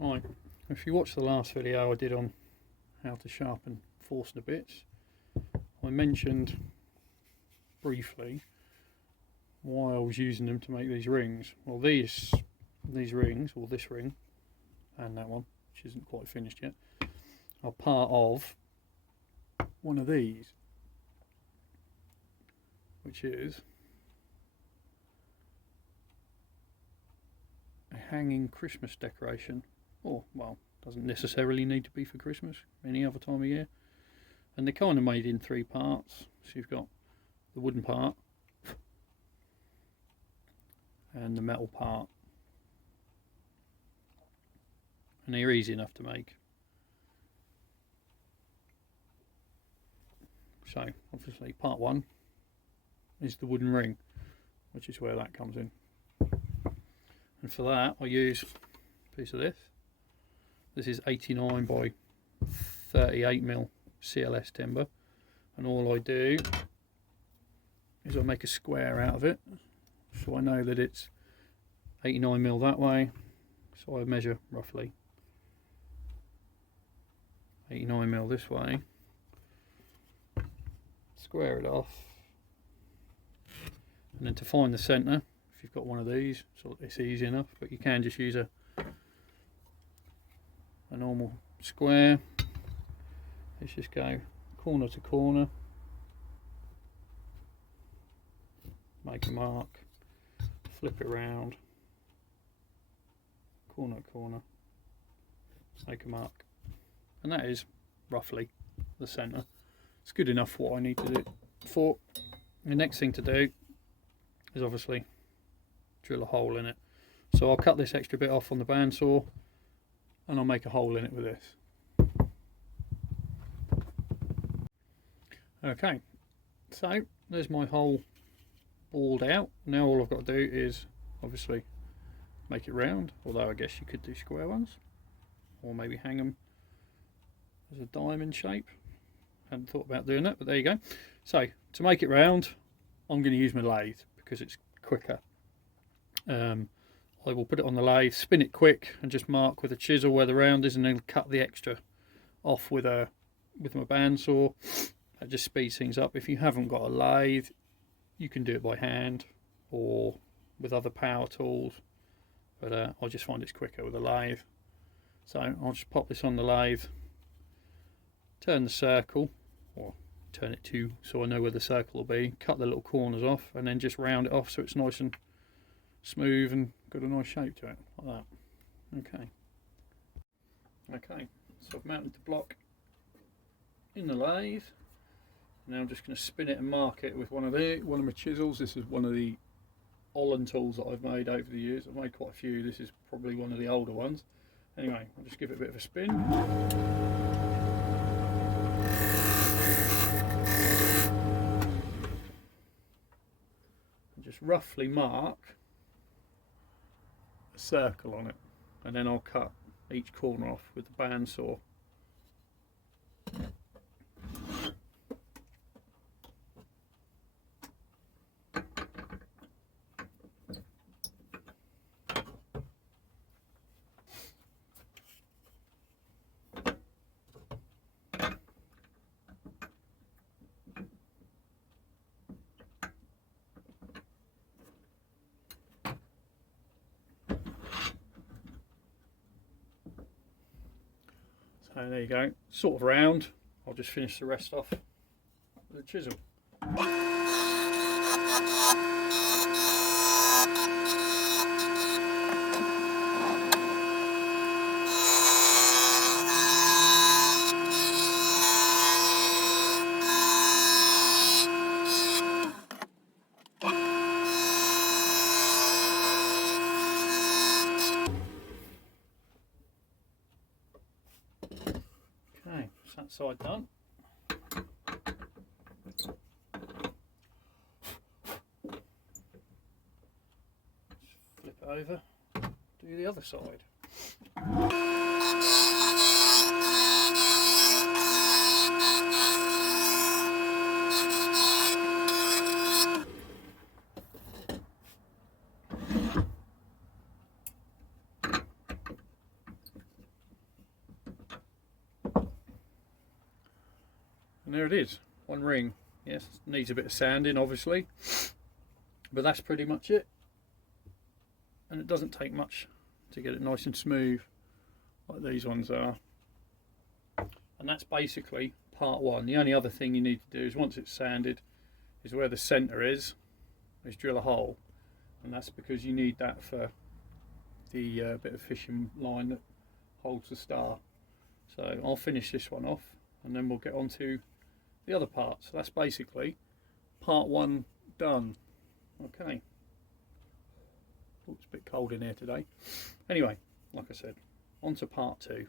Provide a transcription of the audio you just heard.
Right, if you watched the last video I did on how to sharpen Forstner bits, I mentioned briefly why I was using them to make these rings. Well, these rings, or this ring and that one, which isn't quite finished yet, are part of one of these, which is a hanging Christmas decoration. Or, well, doesn't necessarily need to be for Christmas, any other time of year. And they're kind of made in three parts. So you've got the wooden part and the metal part, and they're easy enough to make. So obviously part one is the wooden ring, which is where that comes in. And for that I use a piece of this. This is 89 by 38mm CLS timber, and all I do is I make a square out of it, so I know that it's 89mm that way, so I measure roughly 89mm this way, square it off, and then to find the centre, if you've got one of these, so it's easy enough, but you can just use a normal square. Let's just go corner to corner, make a mark, flip it around, corner to corner, make a mark, and that is roughly the centre. It's good enough for what I need to do. For the next thing to do is obviously drill a hole in it. So I'll cut this extra bit off on the bandsaw and I'll make a hole in it with this. Okay, so there's my hole bored out. Now all I've got to do is obviously make it round, although I guess you could do square ones, or maybe hang them as a diamond shape. Hadn't thought about doing that, but there you go. So to make it round, I'm going to use my lathe because it's quicker. I will put it on the lathe, spin it quick, and just mark with a chisel where the round is, and then cut the extra off with my bandsaw. That just speeds things up. If you haven't got a lathe, you can do it by hand or with other power tools, but I just find it's quicker with a lathe. So I'll just pop this on the lathe, turn the circle, or turn it to so I know where the circle will be, cut the little corners off, and then just round it off so it's nice and smooth and got a nice shape to it, like that. Okay, so I've mounted the block in the lathe. Now I'm just going to spin it and mark it with one of my chisels. This is one of the Olin tools that I've made over the years. I've made quite a few. This is probably one of the older ones. Anyway, I'll just give it a bit of a spin. And just roughly mark a circle on it, and then I'll cut each corner off with the bandsaw. So there you go, sort of round. I'll just finish the rest off with a chisel. Okay, so that side done. Flip it over, do the other side. there it is, one ring. Yes, needs a bit of sanding obviously, but that's pretty much it. And it doesn't take much to get it nice and smooth like these ones are. And that's basically part one. The only other thing you need to do is, once it's sanded, is where the centre is drill a hole, and that's because you need that for the bit of fishing line that holds the star. So I'll finish this one off and then we'll get on to the other part. So that's basically part one done. Okay. Oh, it's a bit cold in here today. Anyway, like I said, on to part two.